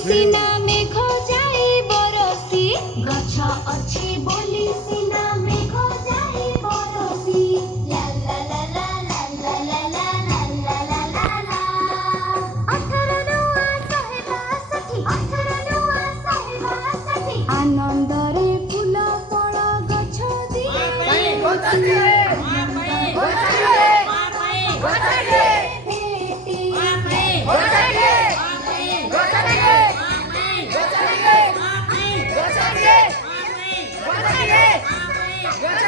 ସିନା ମେଘ ଯାଇ ବରସି ଗଛ ଅଛି ବୋଲି ସିନା ମେଘ ଯାଇ ବରସି ଲା ଲା ଲା ଲା ଲା ଲା ଲା ଲା ଲା ଲା ଲା ଲା ଲା 18 ନୂଆ ଶହେ ବାଷଠି 18 ନୂଆ ଶହେ ବାଷଠି ଆନନ୍ଦରେ ଫୁଲ ଫଳ ଗଛ ଦିଏ Go